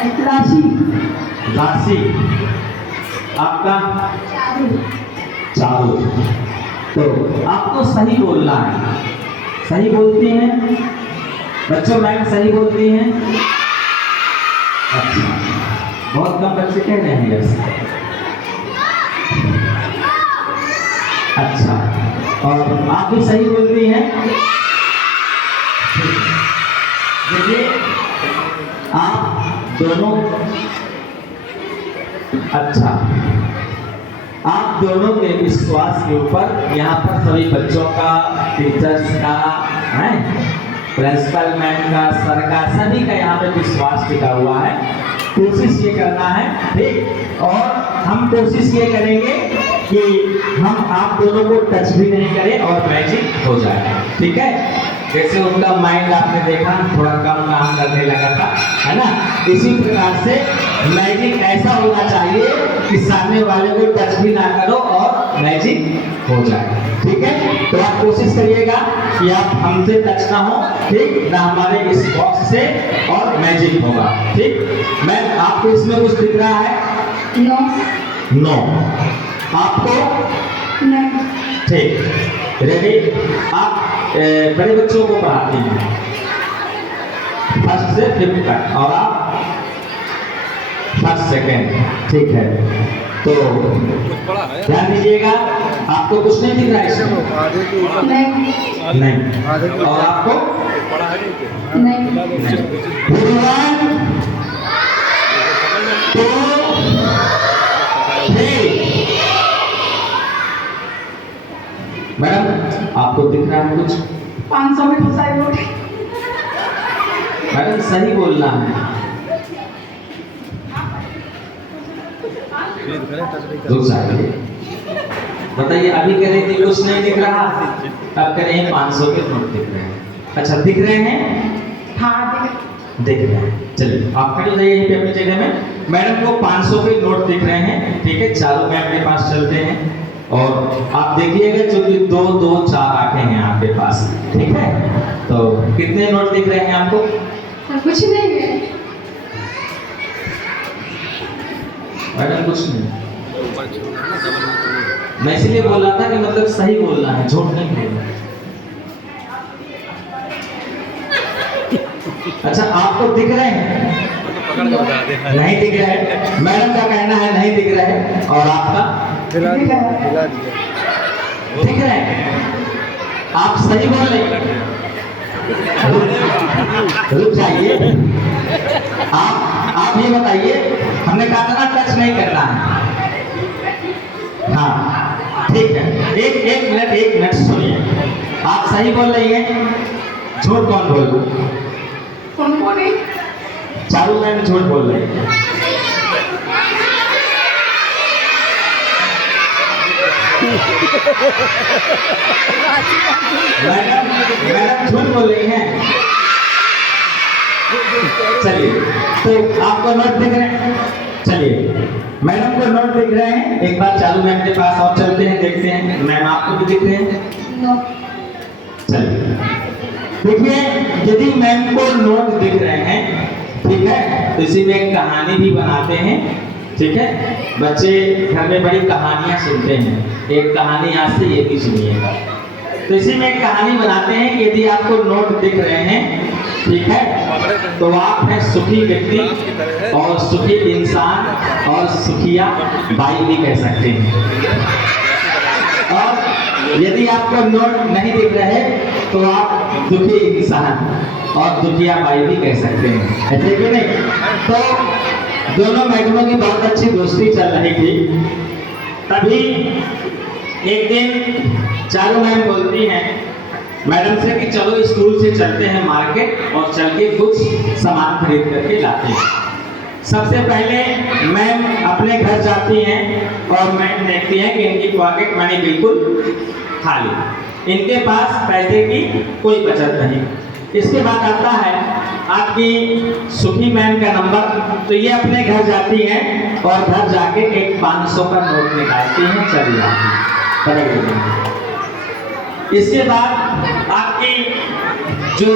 राशि। राशि। आपका चारू। तो आपको सही बोलना है। सही बोलती हैं बच्चों? मैम सही बोलती हैं? अच्छा, बहुत कम बच्चे कह रहे हैं यस। अच्छा, और आप भी सही बोलती हैं? देखिए आप दोनों, अच्छा, आप दोनों के विश्वास के ऊपर यहाँ पर सभी बच्चों का, टीचर्स का, है प्रिंसिपल मैम का, सर का, सभी का यहाँ पे विश्वास टिका हुआ है। कोशिश ये करना है, ठीक, और हम कोशिश ये करेंगे कि हम आप दोनों को टच भी नहीं करें और मैजिक हो जाए, ठीक है। जैसे उनका माइंड आपने देखा थोड़ा कम काम करने लगा था, है ना, इसी प्रकार से मैजिक ऐसा होना चाहिए कि सामने वाले को टच भी ना करो और मैजिक हो जाए, ठीक है। तो आप कोशिश करिएगा कि आप हमसे टच ना हो, ठीक ना, हमारे इस बॉक्स से, और मैजिक होगा, ठीक। मैं आपको इसमें कुछ दिख रहा है? नो। नो। आपको? नहीं। ठीक, रेडी। आप बड़े बच्चों को पढ़ाती हैं फर्स्ट से फिफ्थ तक, और आप फर्स्ट सेकेंड, ठीक है। तो ध्यान दीजिएगा, आपको कुछ नहीं दिख रहा है इसमें? नहीं। और आपको? नहीं। भगवान तो मैडम आपको दिख रहा है कुछ? 500 में फंसाई नोट। मैडम सही बोलना है। बताइए, अभी कह रहे थे कुछ नहीं दिख रहा, अब कह रहे हैं 500 के नोट दिख रहे हैं। अच्छा, दिख रहे हैं? हाँ दिख रहे हैं। चलिए आप खड़े हो जाइए यहीं पे अपनी जगह में। मैडम को 500 के नोट दिख रहे हैं, ठीक है। चारों मैम के पास चलते हैं और आप देखिएगा जो कि 2 2 4 आंखें हैं आपके पास, ठीक है। तो कितने नोट दिख रहे हैं आपको? कुछ नहीं है मैडम, कुछ नहीं। मैं इसलिए बोल रहा था कि मतलब सही बोलना है, झूठ नहीं बोलना। अच्छा, आपको दिख रहे हैं? नहीं दिख रहे हैं। मैडम का कहना है नहीं दिख रहे हैं, और आपका? दिख रहे हैं। आप सही बोल रहे हैं। रुक जाइए, आप ये बताइए, हमने कहा था ना टच नहीं करना है। हाँ ठीक है, एक मिनट सुनिए। आप सही बोल रही हैं, झूठ कौन बोल रही? उनको नहीं। चारू मैम झूठ बोल रही है। मैडम झूठ बोल रही हैं। चलिए, तो आपको नोट दिख रहे हैं? चलिए, मैडम को नोट दिख रहे हैं। एक बार चारू मैम के पास और चलते हैं, देखते हैं मैम आपको भी दिख रहे हैं? चलिए, देखिए, यदि मैम को नोट दिख रहे हैं, ठीक है, तो इसी में एक कहानी भी बनाते हैं, ठीक है। बच्चे घर में बड़ी कहानियां सुनते हैं, एक कहानी आज से ये भी सुनिएगा। तो इसी में एक कहानी बनाते हैं कि यदि आपको नोट दिख रहे हैं, ठीक है, तो आप हैं सुखी व्यक्ति और सुखी इंसान और सुखिया बाई भी कह सकते हैं। और यदि आपको नोट नहीं दिख रहे तो आप दुखी इंसान और दुखिया बाई भी कह सकते हैं, ऐसे क्यों नहीं? तो दोनों मैडमों की बहुत अच्छी दोस्ती चल रही थी। तभी एक दिन चारू मैम बोलती हैं मैडम से कि चलो स्कूल से चलते हैं मार्केट और चल के कुछ सामान खरीद करके लाते हैं। सबसे पहले मैम अपने घर जाती हैं और मैम देखती हैं कि इनकी पॉकेट मनी बिल्कुल खाली, इनके पास पैसे की कोई बचत नहीं। इसके बाद आता है आपकी सुखी मैम का नंबर। तो ये अपने घर जाती हैं और घर जाके एक 500 का नोट निकालती हैं, चली आती हैं। इसके बाद आपकी जो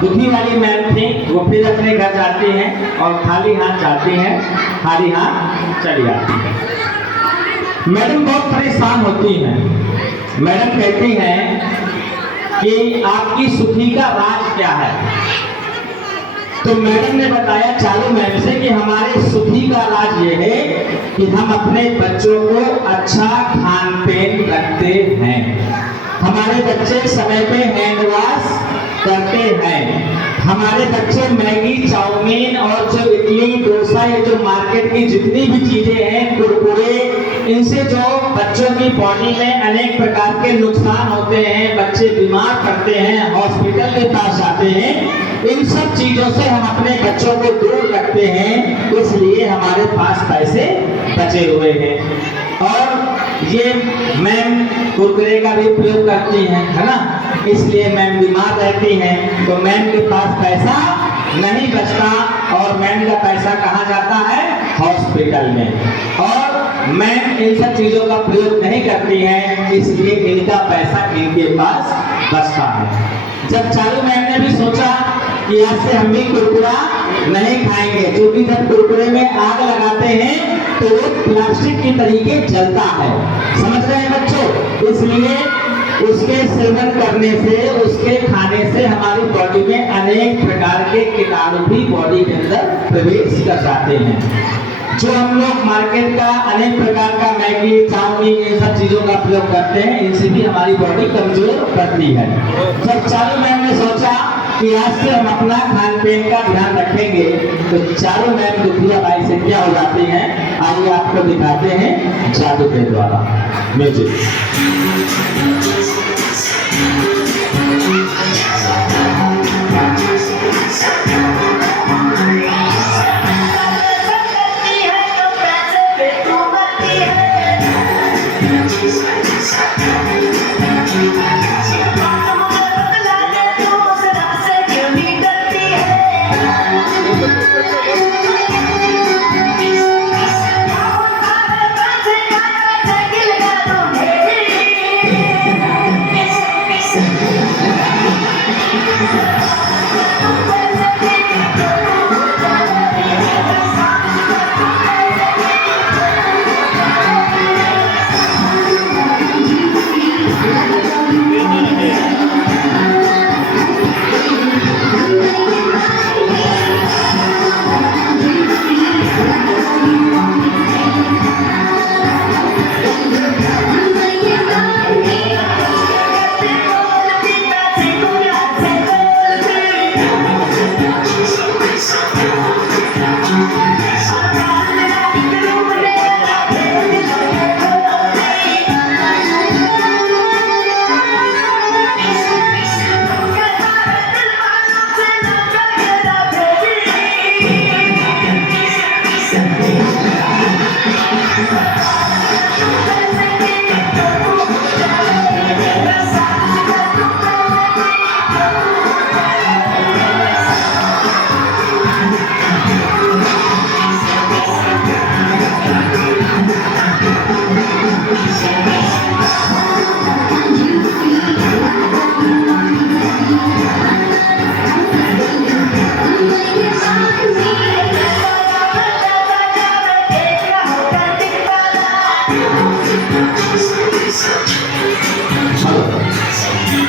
दुखी वाली मैम थी, वो फिर अपने घर जाती हैं और खाली हाथ जाती हैं, खाली हाथ चली आती हैं। मैडम बहुत परेशान होती हैं। मैडम कहती हैं कि आपकी सुखी का राज क्या है? तो मैडम ने बताया चालू मैम से कि हमारे सुखी का राज ये है कि हम अपने बच्चों को अच्छा खान पीन रखते हैं, हमारे बच्चे समय पे हैंड वॉश करते हैं, हमारे बच्चे मैगी चाउमीन और जो इडली डोसा, ये जो मार्केट की जितनी भी चीजें हैं, कुरकुरे, इनसे जो बच्चों की बॉडी में अनेक प्रकार के नुकसान होते हैं, बच्चे बीमार पड़ते हैं, हॉस्पिटल के पास जाते हैं, इन सब चीजों से हम अपने बच्चों को दूर रखते हैं, इसलिए हमारे पास पैसे बचे हुए हैं। और ये मैम कुरकुरे का भी प्रयोग करती हैं, है ना, इसलिए मैम बीमार रहती हैं, तो मैम के पास पैसा नहीं बचता और मैम का पैसा कहाँ जाता है? हॉस्पिटल में। और मैम इन सब चीजों का प्रयोग नहीं करती हैं, इसलिए इनका पैसा इनके पास बचता है। जब चालू मैम ने भी सोचा कि आज से हम भी कुरकुरा नहीं खाएंगे, क्योंकि जब कुरकुरे में आग लगाते हैं तो वो प्लास्टिक की तरीके जलता है, समझ रहे हैं बच्चों, इसलिए उसके सेवन करने से, उसके खाने से हमारी बॉडी में अनेक प्रकार के कीटाणु भी बॉडी के अंदर प्रवेश कर जाते हैं। जो हम लोग मार्केट का अनेक प्रकार का मैगी चाउमीन इन सब चीजों का प्रयोग करते हैं, इनसे भी हमारी बॉडी कमजोर पड़ती है। जब चालू मैम ने सोचा कि आज से हम अपना खान पीन का ध्यान रखेंगे, तो चालू मैम दुखिया बाई से क्या हो जाती हैं, आइए आपको दिखाते हैं जादू के द्वारा। म्यूजिक।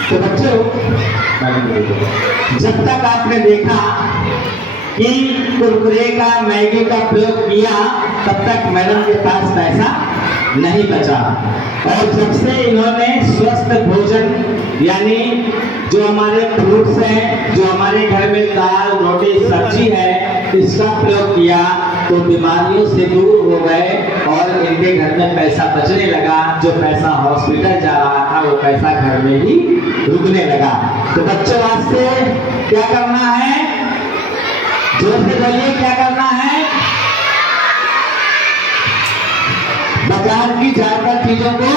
तो बच्चों, जब तक आपने देखा कि कुरकुरे का मैगी का प्रयोग किया, तब तक मैडम के पास पैसा नहीं बचा। और जब से इन्होंने स्वस्थ भोजन यानी जो हमारे फ्रूट्स हैं, जो हमारे घर में दाल रोटी सब्जी है, इसका प्रयोग किया तो बीमारियों से दूर हो गए और इनके घर में पैसा बचने लगा। जो पैसा हॉस्पिटल जा रहा था वो पैसा घर में ही रुकने लगा। तो बच्चों आज से क्या करना है, जोर से बोलिए, क्या करना है? बाजार की ज्यादातर चीजों को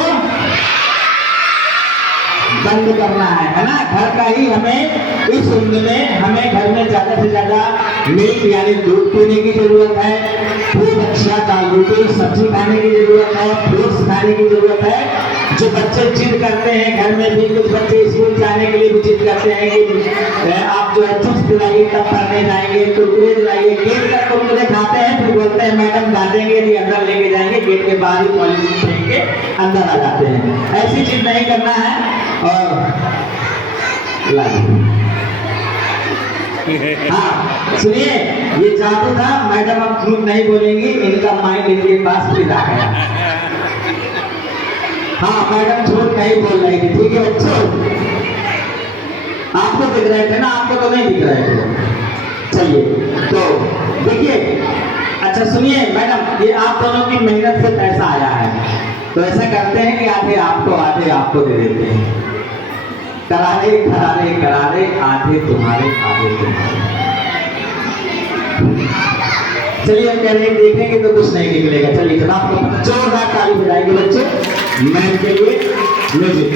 बंद करना है ना। घर का ही हमें इस उम्र में हमें घर में ज्यादा से ज्यादा मिल्क यानी दूध पीने की जरूरत है। खूब अच्छा दाल रोटी सब्जी खाने की जरूरत है, फ्रूट्स खाने की जरूरत है। जो बच्चे जिद करते हैं, घर में भी कुछ बच्चे स्कूल जाने के लिए भी जिद करते हैं कि आप जो है चिप्स दिलाइए तब पढ़ने जाएंगे, कुरकुरे दिलाइए। गेट तक कुरकुरे खाते हैं, फिर बोलते हैं मैडम डांटेंगे कि अंदर लेके जाएंगे, गेट के बाहर ही पॉलिथीन फेंक के अंदर आ जाते हैं। ऐसी चीज नहीं करना है। और लाइए हाँ सुनिए, ये जादू था। मैडम अब झूठ नहीं बोलेंगी, इनका माइंड इनके पास फिर आ गया। हाँ मैडम झूठ नहीं बोल रही थी, ठीक है बच्चों। आपको दिख रहे थे ना, आपको तो नहीं दिख रहे थे। चलिए तो देखिए, अच्छा सुनिए मैडम, ये आप दोनों की मेहनत से पैसा आया है, तो ऐसा करते हैं कि आधे आपको दे देते हैं। करारे खरारे करारे, आधे तुम्हारे आधे तुम्हारे। चलिए हम कह रहे हैं देखेंगे तो कुछ नहीं निकलेगा। चलिए जनाब को जोरदार ताली बजाएंगे बच्चे मैम के लिए। म्यूजिक।